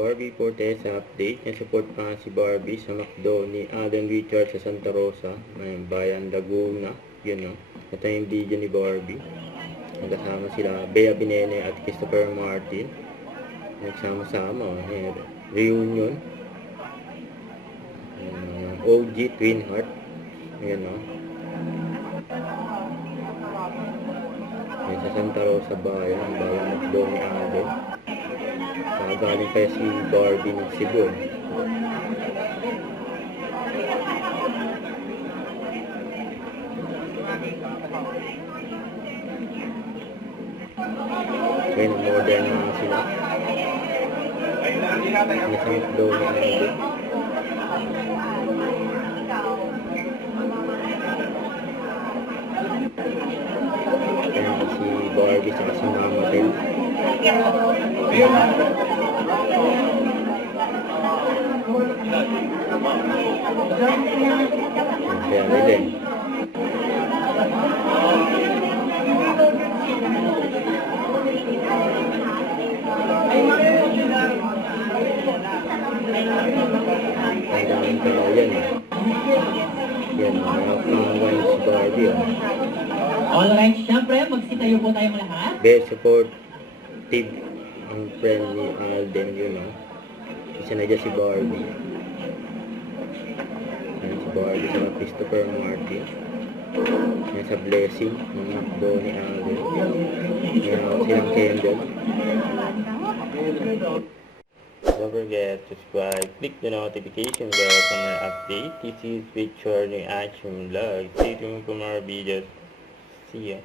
Barbie Fortesa update. Support pa si Barbie sa McDo ni Alden Richards sa Santa Rosa, may bayan Laguna. Yun, no? Ito yung video ni Barbie. Nagkasama sila Bea Binene at Christopher Martin. Nagsama-sama. Reunion. OG Twin Heart. Ayan, no? Sa Santa Rosa bayan McDo ni Alden. Galing kaya si Barbie ng Cebu. Kaya modern naman sila. Nasa McDo ni Alden. Kaya si Barbie sa kasama din. Kaya nila ang daming tao yan. Yan, mga pangwan si Barbie. Alright, syempre, magsitayo po tayong lahat. Best supportive ang friend ni Alden, yun, no? Isa na dyan si Barbie. Ayan si Barbie sa Christopher Martin. Ayan sa Blessing, mga McDo ni Alden. Ayan ako silang candle. Don't forget to subscribe, click the notification bell for more update. This is Victor ni Action Vlog. Stay tuned for more videos. See ya.